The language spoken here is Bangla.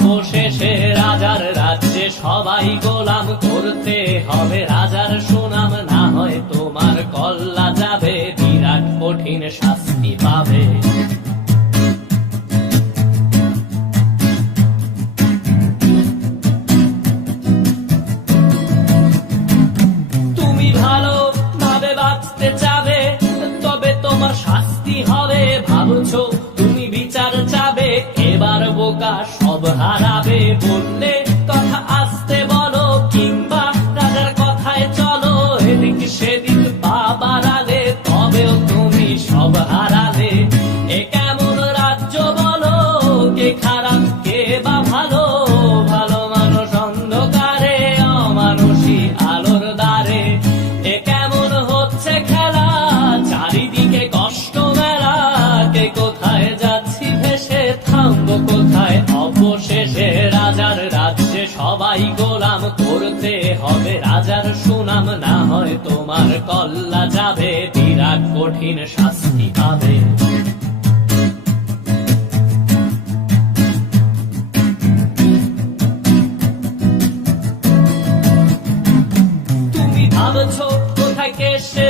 অবশেষে রাজার রাজ্যে সবাই গোলাম করতে হবে। রাজার সুনাম না হয় তোমার, কল্লা যাবে, বিরাট কঠিন শাস্তি পাবে। তুমি ভালো ভাবে চাবে, তবে তোমার শাস্তি হবে। ভাবছ তুমি বিচার চাবে, এবার বোকা সব হারাবে বললে কথা আসতে বলো, কিংবা রাজার কথায় চলো। এদিক সেদিক বাবার আলে, তবেও তুমি সব হারালে সবাই গোলাম, করতে হবে রাজার সুনাম, না হয় তোমার কল্লা যাবে, বিরাট কঠিন শাস্তি পাবে। তুমি ভাবছ কোথায় কেসে